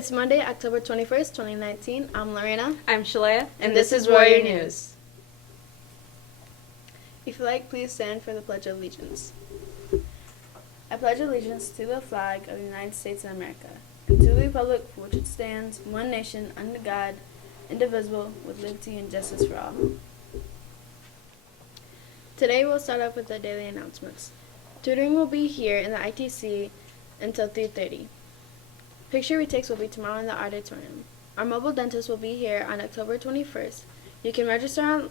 It's Monday, October 21st, 2019. I'm Lorena. I'm Shalaya. And this is Warrior News. If you like, please stand for the Pledge of Allegiance. I pledge allegiance to the flag of the United States of America, and to the republic for which it stands, one nation, under God, indivisible, with liberty and justice for all. Today we'll start off with the daily announcements. Tutoring will be here in the ITC until 3:30. Picture retakes will be tomorrow in the auditorium. Our mobile dentist will be here on October 21st. You can register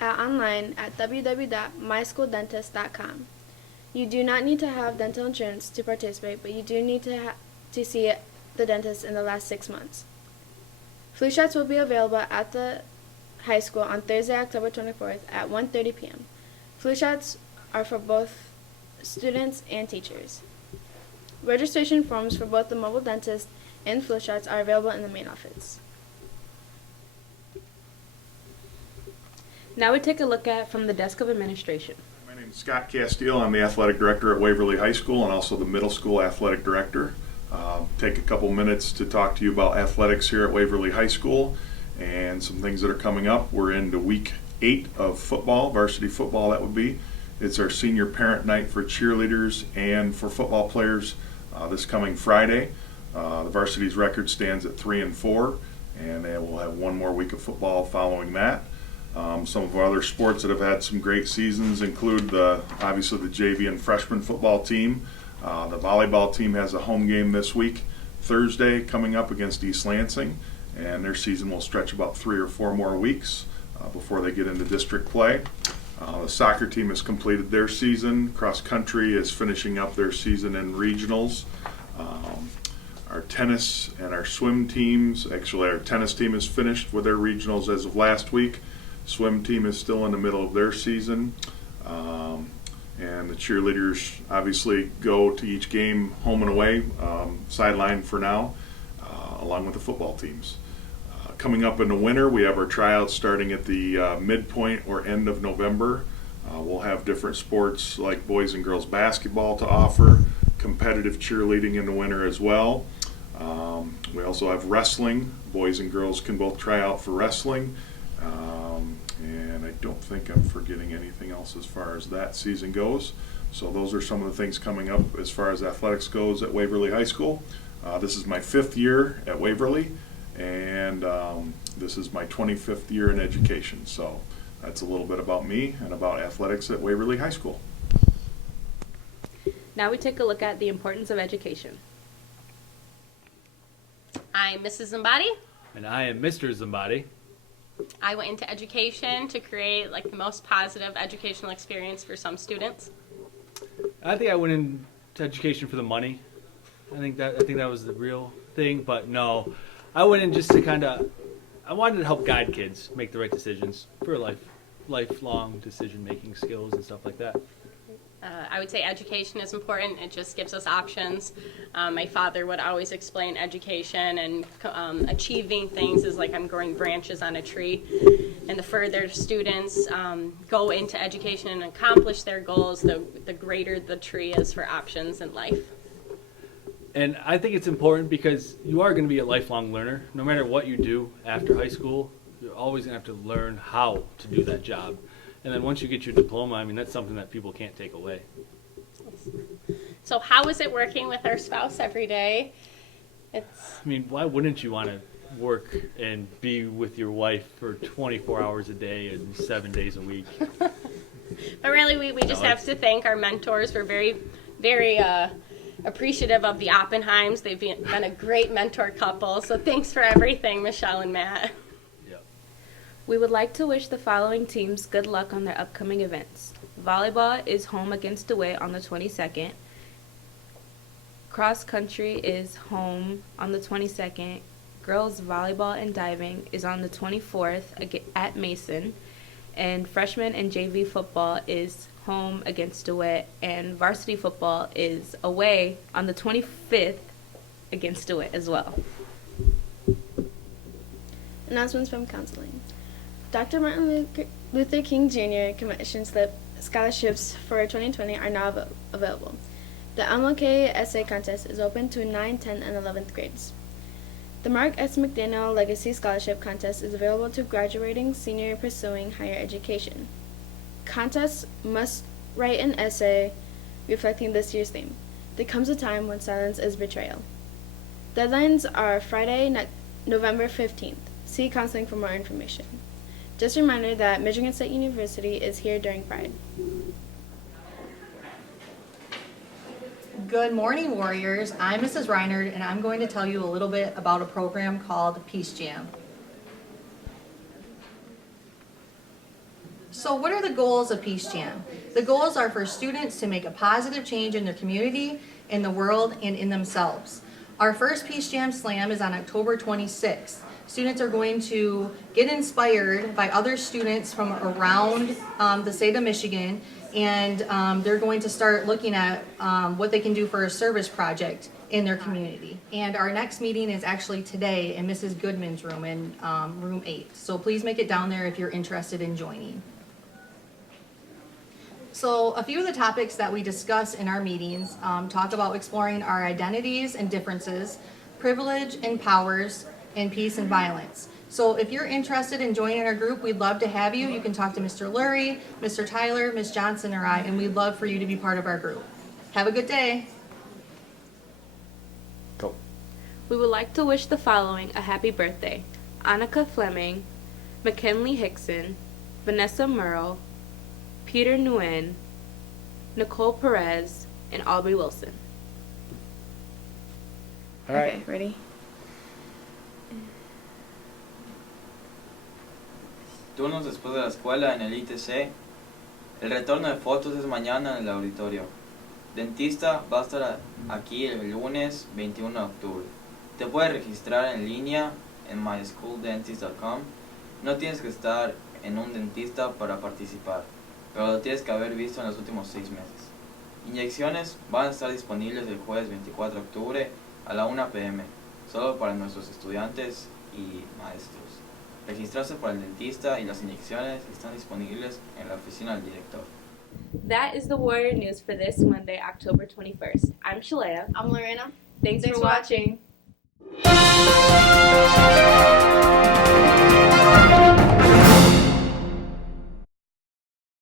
online at www.myschooldentist.com. You do not need to have dental insurance to participate, but you do need to see the dentist in the last 6 months. Flu shots will be available at the high school on Thursday, October 24th at 1:30 p.m. Flu shots are for both students and teachers. Registration forms for both the mobile dentist and flu shots are available in the main office. Now we take a look at from the Desk of Administration. My name is Scott Castile. I'm the athletic director at Waverly High School and also the middle school athletic director. Take a couple minutes to talk to you about athletics here at Waverly High School and some things that are coming up. We're into week 8 of football, varsity football that would be. It's our senior parent night for cheerleaders and for football players this coming Friday. The varsity's record stands at 3-4, and we'll have one more week of football following that. Some of our other sports that have had some great seasons include obviously the JV and freshman football team. The volleyball team has a home game this week, Thursday, coming up against East Lansing, and their season will stretch about 3 or 4 more weeks before they get into district play. The soccer team has completed their season. Cross country is finishing up their season in regionals. Our tennis and our swim teams, actually our tennis team is finished with their regionals as of last week. Swim team is still in the middle of their season. And the cheerleaders obviously go to each game home and away, sideline for now, along with the football teams. Coming up in the winter, we have our tryouts starting at the midpoint or end of November. We'll have different sports like boys and girls basketball to offer, competitive cheerleading in the winter as well. We also have wrestling. Boys and girls can both try out for wrestling. And I don't think I'm forgetting anything else as far as that season goes. So those are some of the things coming up as far as athletics goes at Waverly High School. This is my 5th year at Waverly, and this is my 25th year in education. So that's a little bit about me and about athletics at Waverly High School. Now we take a look at the importance of education. I'm Mrs. Zambati. And I am Mr. Zambati. I went into education to create the most positive educational experience for some students. I think I went into education for the money. I think that was the real thing, but no. I went in just to I wanted to help guide kids make the right decisions for lifelong decision-making skills and stuff like that. I would say education is important. It just gives us options. My father would always explain education and achieving things is like I'm growing branches on a tree. And the further students go into education and accomplish their goals, the greater the tree is for options in life. And I think it's important because you are going to be a lifelong learner. No matter what you do after high school, you're always going to have to learn how to do that job. And then once you get your diploma, that's something that people can't take away. So how is it working with our spouse every day? Why wouldn't you want to work and be with your wife for 24 hours a day and 7 days a week? But really, we just have to thank our mentors. We're very, very appreciative of the Oppenheims. They've been a great mentor couple. So thanks for everything, Michelle and Matt. We would like to wish the following teams good luck on their upcoming events. Volleyball is home against DeWitt on the 22nd. Cross country is home on the 22nd. Girls volleyball and diving is on the 24th at Mason. And freshman and JV football is home against DeWitt. And varsity football is away on the 25th against DeWitt as well. Announcements from counseling. Dr. Martin Luther King Jr. commission slip scholarships for 2020 are now available. The MLK essay contest is open to 9, 10, and 11th grades. The Mark S. McDaniel Legacy Scholarship Contest is available to graduating senior pursuing higher education. Contests must write an essay reflecting this year's theme. There comes a time when silence is betrayal. Deadlines are Friday, November 15th. See counseling for more information. Just a reminder that Michigan State University is here during Pride. Good morning, Warriors. I'm Mrs. Reinert, and I'm going to tell you a little bit about a program called Peace Jam. So what are the goals of Peace Jam? The goals are for students to make a positive change in their community, in the world, and in themselves. Our first Peace Jam Slam is on October 26th. Students are going to get inspired by other students from around the state of Michigan, and they're going to start looking at what they can do for a service project in their community. And our next meeting is actually today in Mrs. Goodman's room in room 8. So please make it down there if you're interested in joining. So a few of the topics that we discuss in our meetings talk about exploring our identities and differences, privilege and powers, and peace and violence. So if you're interested in joining our group, we'd love to have you. You can talk to Mr. Lurie, Mr. Tyler, Ms. Johnson, or I, and we'd love for you to be part of our group. Have a good day. Go. We would like to wish the following a happy birthday: Annika Fleming, McKinley Hickson, Vanessa Merle, Peter Nguyen, Nicole Perez, and Aubrey Wilson. All right. Okay, ready? Turnos después de la escuela en el ITC. El retorno de fotos es mañana en el auditorio. Dentista va a estar aquí el lunes 21 de octubre. Te puedes registrar en línea en myschooldentist.com. No tienes que estar en un dentista para participar, pero lo tienes que haber visto en los últimos 6 meses. Inyecciones van a estar disponibles el jueves 24 de octubre a la 1 p.m. solo para nuestros estudiantes y maestros. Registrarse para el dentista y las inyecciones están disponibles en la oficina del director. That is the Warrior News for this Monday, October 21st. I'm Shalea. I'm Lorena. Thanks for watching. watching.